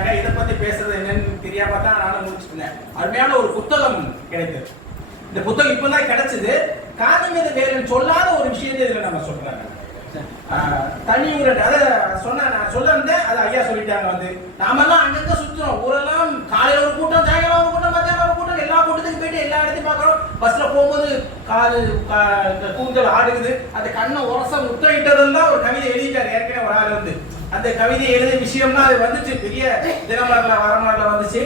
சொன்னாங்க இதை பத்தி பேசுறது என்னன்னு தெரியாம தான் நானும் முடிச்சுட்டு இருந்தேன். அருமையான ஒரு புத்தகம் கிடைத்தது. இந்த புத்தகம் இப்பதான் கிடைச்சது. காது மீது வேலன் சொல்லாத ஒரு விஷயத்தை இதுல நம்ம சொல்றாங்க தனி ஊர அதை சொன்ன நான் சொல்ல இருந்தேன் அதை ஐயா சொல்லிட்டாங்க வந்து. நாமெல்லாம் அங்கங்க சுத்துறோம். ஊரெல்லாம் காலையில ஒரு கூட்டம் சாயங்காலம் ஒரு கூட்டம் மத்தியானம் ஒரு கூட்டம். எல்லா கூட்டத்துக்கும் போயிட்டு எல்லா இடத்தையும் பார்க்குறோம். பஸ்ல போகும்போது காது கூந்தல் ஆடுகுது அந்த கண்ணை உரச முத்தமிட்டதெல்லாம் ஒரு கவிதை எழுதிட்டார். ஏற்கனவே ஒரு ஆள் வந்து. அந்த கவிதை எழுதிய விஷயம்னா அது வந்துச்சு. பெரிய தினமலர்ல வரமலர்ல வந்துச்சு.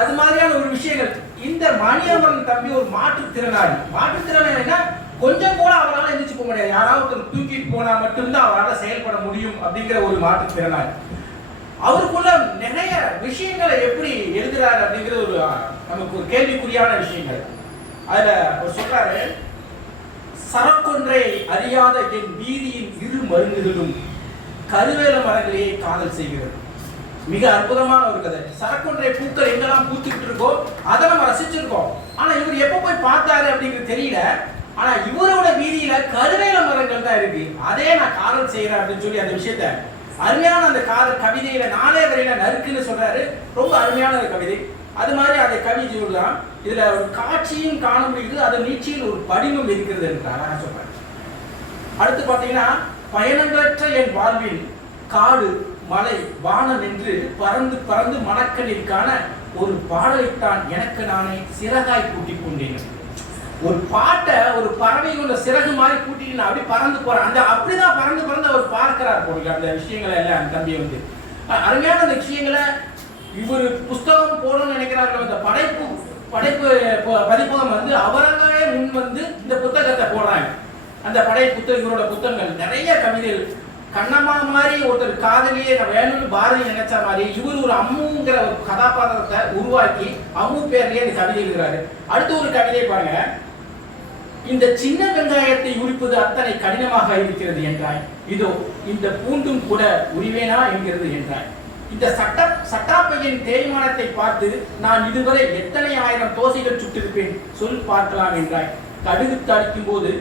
அது மாதிரியான ஒரு விஷயங்கள். இந்த மணியமரன் தம்பி ஒரு மாற்றுத்திறனாளி. மாற்றுத்திறனாளினா கொஞ்சம் கூட அவரால் எந்திரிச்சு போக முடியாது. யாராவது தூக்கிட்டு போனால் மட்டும்தான் அவரால் செயல்பட முடியும் அப்படிங்கிற ஒரு மாற்றுத்திறனாளி. அவருக்குள்ள நிறைய விஷயங்களை எப்படி எழுதுறாரு அப்படிங்கிறது ஒரு நமக்கு ஒரு கேள்விக்குறியான விஷயங்கள். அதுல அவர் சொல்றாரு சரக்கொன்றை அறியாத என் வீதியின் இரு மருந்துகளும் கருவேல மரங்களையே காதல் செய்கிறது. மிக அற்புதமான ஒரு கதை. சரக்கொன்றை பூக்கள் எங்கெல்லாம் பூத்துக்கிட்டு இருக்கோ அதை நம்ம ரசிச்சிருக்கோம். ஆனா இவர் எப்ப போய் பார்த்தாரு அப்படிங்கிறது தெரியல. ஆனா இவரோட வீதியில கருவேல மரங்கள் தான் இருக்கு. அதே நான் காதல் செய்யறேன் அப்படின்னு சொல்லி அந்த விஷயத்த அருமையான அந்த காதல் கவிதையில நானே வரையில நறுக்குன்னு சொல்றாரு. ரொம்ப அருமையான ஒரு கவிதை. அது மாதிரி அதை கவி சொல்லலாம் இதுல ஒரு காட்சியும் காண முடியுது அது நீட்சியில் ஒரு படிமம் இருக்கிறது என்று நான் சொல்றாரு அடுத்து பாத்தீங்கன்னா பயணங்களற்ற என் வாழ்வில் காடு மலை வானம் என்று பறந்து பறந்து மணக்கலில் காண ஒரு பாடலைத்தான் எனக்கு நானே சிறகாய் கூட்டிக் கொண்டேன். ஒரு பாட்டை ஒரு பறவை உள்ள சிறகு மாதிரி கூட்டிட்டு நான் அப்படி பறந்து போறேன். அந்த அப்படிதான் பறந்து பறந்து அவர் பார்க்கிறார் போல அந்த விஷயங்களை எல்லாம் அந்த தம்பி வந்து. அருமையான அந்த விஷயங்களை இவர் புஸ்தகம் போடணும்னு நினைக்கிறார்கள். அந்த படைப்பு படைப்பு பதிப்பகம் வந்து அவராகவே முன் வந்து இந்த புத்தகத்தை போடுறாங்க. அந்த படை புத்தகம் இவரோட புத்தகங்கள். நிறைய கவிதைகள். கண்ணம்மா மாதிரி ஒருத்தர் காதலியே நான் வேணும்னு பாரதி நினைச்ச மாதிரி இவர் ஒரு அம்முங்கிற ஒரு கதாபாத்திரத்தை உருவாக்கி அம்மு பேர்லயே இந்த கவிதை எழுதுறாரு. அடுத்து ஒரு கவிதை பாருங்க. இந்த சின்ன வெங்காயத்தை உரிப்பது அத்தனை கடினமாக இருக்கிறது என்றாய். இதோ இந்த பூண்டும் கூட உரிவேனா என்கிறது என்றாய். இந்த சட்ட சட்டாப்பையின் தேய்மானத்தை பார்த்து நான் இதுவரை எத்தனை ஆயிரம் தோசைகள் சுட்டிருப்பேன்? சொல் பார்க்கலாம் என்றாய். கடுகு தாளிக்கும் போது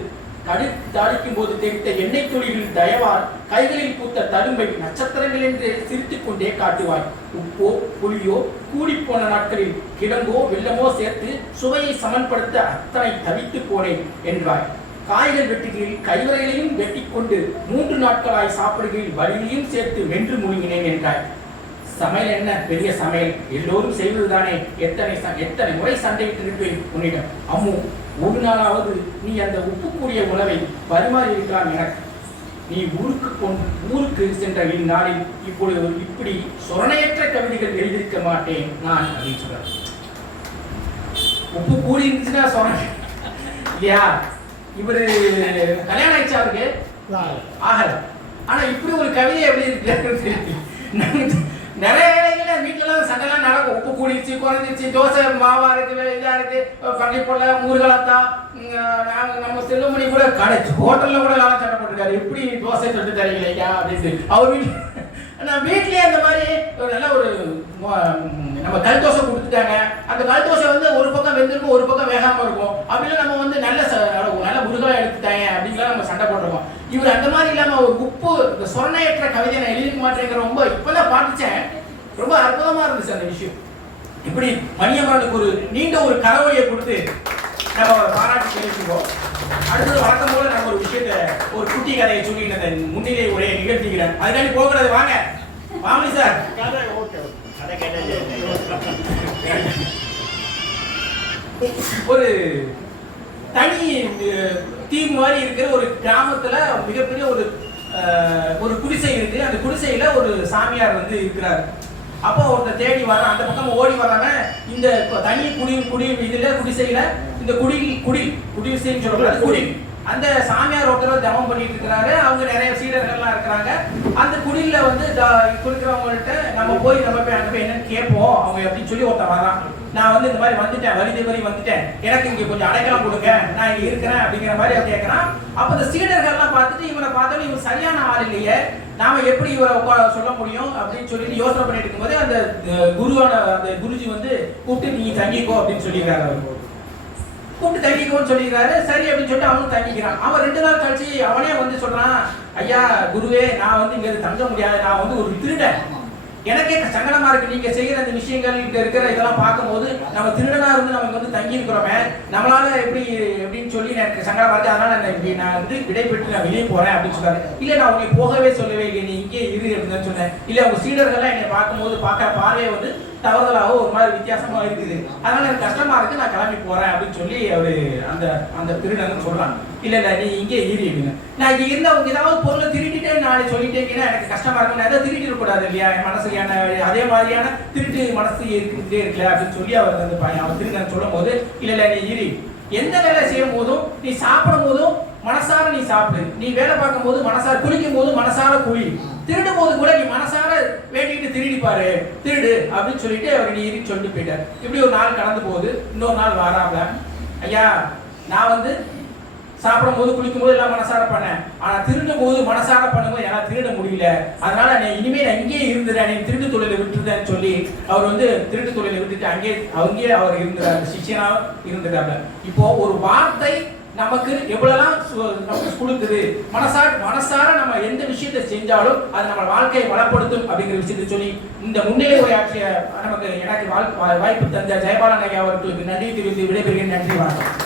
கடுகு தாளிக்கும் போது தெரித்த எண்ணெய் துளிகளின் தயவால் கைகளில் பூத்த தரும்பை நட்சத்திரங்கள் என்று சிரித்துக் கொண்டே காட்டுவாய். உப்போ புளியோ கூடிப்போன நாட்களில் கிழங்கோ வெள்ளமோ சேர்த்து சுவையை சமன்படுத்த அத்தனை தவித்து போனேன் என்றாய். காய்கள் வெட்டுகையில் கைவரைகளையும் வெட்டிக் கொண்டு மூன்று நாட்களாய் சாப்பிடுகையில் வலியையும் சேர்த்து வென்று முழுங்கினேன் என்றாய். சமையல் என்ன? பெரிய சமையல். எல்லோரும் செய்வதுதானே. எத்தனை ச- எத்தனை முறை சண்டையிட்டு இருப்பேன் உன்னிடம்? அம்மு ஒரு நாளாவது நீ அந்த உப்புக்குரிய உணவை பரிமாறி இருக்கலாம் எனக்கு நீ ஊருக்கு கொண்டு ஊருக்கு சென்ற இந்நாளில் இப்பொழுது இப்படி சொரணையற்ற கவிதைகள் எழுதியிருக்க மாட்டேன் நான் அப்படின்னு சொல்றேன் உப்பு கூடி இருந்துச்சுன்னா சொரணை. இல்லையா? இவரு கல்யாணம் ஆயிடுச்சா அவருக்கு? ஆகல. ஆனா இப்படி ஒரு கவிதை எப்படி இருக்கு? நிறைய வேலைகள்ல வீட்டுல சண்டைலாம் நடக்கும். உப்பு கூடிச்சு குறைஞ்சிச்சு தோசை மாவா இருக்கு இதாக இதா இருக்கு பள்ளி போல நம்ம செல்லுமணி கூட கடை ஹோட்டல்ல கூட நல்லா சண்டை போட்டுருக்காரு எப்படி தோசை சொல்லிட்டு தரீங்க அப்படின்ட்டு அப்படின்னு அவர் வீட்டு நான் வீட்லயே அந்த மாதிரி ஒரு நல்ல ஒரு நம்ம கல் தோசை கொடுத்துட்டாங்க. அந்த கல் தோசை வந்து ஒரு பக்கம் வெந்திருக்கும் ஒரு பக்கம் வேகாம இருக்கும். அப்படின்னு நம்ம வந்து நல்ல ச- நல்ல முருகலா எடுத்துட்டாங்க அப்படிங்கலாம் நம்ம சண்டை போட்டிருக்கோம். இவர் அந்த உப்பு இந்த சொர்ணையற்ற கவிதை நான் எழுதிக்க மாட்டேங்கிற ரொம்ப இப்பதான் பார்த்துச்சேன். ரொம்ப அற்புதமா இருந்துச்சு அந்த விஷயம். இப்படி மணியம்மனுக்கு ஒரு நீண்ட ஒரு கரவழியை கொடுத்து நம்ம அவரை பாராட்டி தெரிவிச்சுக்கோம் அடுத்தது வழக்கம் போல நம்ம ஒரு விஷயத்த ஒரு குட்டி கதையை சொல்லி இந்த முன்னிலை உரையை நிகழ்த்திக்கிறேன் அதுக்காண்டி போகிறது வாங்க. மாமி சார். ஒரு தனி தீவு மாதிரி இருக்கிற ஒரு கிராமத்துல மிகப்பெரிய ஒரு ஒரு குடிசை இருக்கு. அந்த குடிசையில ஒரு சாமியார் வந்து இருக்கிறார். அப்போ ஒருத்தர் தேடி வரான் அந்த பக்கம் ஓடி வர்றவன் இந்த தனி குடி குடி இதுல குடிசையில இந்த குடி குடி குடிசைன்னு சொல்லக்கூடாது குடி அந்த சாமியார் ஒருத்தர் தவம் பண்ணிட்டு இருக்கிறாரு. அவங்க நிறைய சீடர்கள்லாம் இருக்கிறாங்க. அந்த குடியில வந்து கொடுக்குறவங்கள்ட்ட நம்ம போய் நம்ம போய் அங்கே போய் என்னன்னு கேட்போம். அவங்க அப்படின்னு சொல்லி ஒருத்தன் வரான் நான் வந்து இந்த மாதிரி வந்துட்டேன் வரி தவறி வந்துட்டேன். எனக்கு இங்க கொஞ்சம் அடைக்கலம் கொடுங்க. நான் இங்க இருக்கிறேன் அப்படிங்கிற மாதிரி அவன் கேட்கறான் அப்ப இந்த சீடர்கள்லாம் பார்த்துட்டு இவனை பார்த்தோன்னே இவன் சரியான ஆள் இல்லையே. நாம எப்படி இவரை உட்கா- சொல்ல முடியும் அப்படின்னு சொல்லிட்டு யோசனை பண்ணிட்டு இருக்கும்போது அந்த குருவான அந்த குருஜி வந்து கூப்பிட்டு நீ தங்கிக்கோ அப்படின்னு சொல்லிடுறாரு அவர். கூப்பிட்டு தங்கிக்கோன்னு சொல்லிடுறாரு. சரி அப்படின்னு சொல்லிட்டு அவனும் தங்கிக்கிறான். அவன் ரெண்டு நாள் கழிச்சு அவனே வந்து சொல்றான் ஐயா குருவே நான் வந்து இங்க தங்க முடியாது. நான் வந்து ஒரு திருடன். எனக்கே சங்கடமா இருக்கு. நீங்க செய்யற அந்த விஷயங்கள் இங்க இருக்கிற இதெல்லாம் பார்க்கும்போது நம்ம திருடனா இருந்து நமக்கு வந்து தங்கி இருக்கிறோமே நம்மளால எப்படி எப்படின்னு சொல்லி எனக்கு சங்கடமா இருக்கு. அதனால நான் இப்படி நான் வந்து விடைபெற்று நான் வெளியே போறேன் அப்படின்னு சொல்றாரு இல்ல நான் உன்னை போகவே சொல்லவே இல்லை நீ இங்கே இரு அப்படின்னு தான் சொன்னேன் இல்ல அவங்க சீடர்கள்லாம் என்னை பார்க்கும்போது பார்க்க பார்வையை வந்து தவறுதலாகவும் ஒரு மாதிரி வித்தியாசமா இருக்குது. அதனால எனக்கு கஷ்டமா இருக்கு நான் கிளம்பி போறேன் அப்படின்னு சொல்லி அவரு அந்த அந்த திருடன் சொல்றாங்க. இல்ல இல்ல நீ இங்கே இரு அப்படின்னு. நான் இங்க இருந்த அவங்க ஏதாவது பொருளை திருடிட்டே நாளை சொல்லிட்டேங்கன்னா எனக்கு கஷ்டமா இருக்கும் நான் எதாவது கூடாது இல்லையா? என் மனசுலையான அதே மாதிரியான திருட்டு மனசு இருக்கிட்டே இருக்கல அப்படின்னு சொல்லி அவர் வந்து பையன் அவர் திருடன் சொல்லும் போது இல்ல இல்ல நீ இரு. எந்த வேலை செய்யும் போதும் நீ சாப்பிடும் போதும் மனசார நீ சாப்பிடு. நீ வேலை பார்க்கும் போது மனசார குளிக்கும் போது மனசார குளி திருடும் போது கூட நீ மனசார வேண்டிட்டு திருடி பாரு. திருடு அப்படின்னு சொல்லிட்டு அவர் நீ இரு சொல்லிட்டு போயிட்டார். இப்படி ஒரு நாள் கடந்து போகுது. இன்னொரு நாள் வாராப்ல ஐயா நான் வந்து சாப்பிடும் போது குளிக்கும் போது எல்லாம் மனசார பண்ணேன். ஆனா திருடும் போது மனசார பண்ணும்போது என்னால் திருட முடியல. அதனால நான் இனிமே நான் இங்கேயே இருந்துறேன். நீ திருட்டு தொழிலை விட்டுருந்தேன்னு சொல்லி அவர் வந்து திருட்டு தொழிலை விட்டுட்டு அங்கேயே அங்கேயே அவர் இருந்தார் சிஷியனாக இருந்துட்டாங்க இப்போ ஒரு வார்த்தை நமக்கு எவ்வளவுலாம் சு- நமக்கு கொடுக்குது. மனசார மனசார நம்ம எந்த விஷயத்தை செஞ்சாலும் அது நம்ம வாழ்க்கையை வளப்படுத்தும் அப்படிங்கிற விஷயத்தை சொல்லி இந்த முன்னிலை உரையாற்றிய நமக்கு எனக்கு வா- வாய்ப்பு தந்த ஜெயபாலன் ஐயா அவர்களுக்கு நன்றி தெரிவித்து விடைபெறுகிறேன். நன்றி வணக்கம்.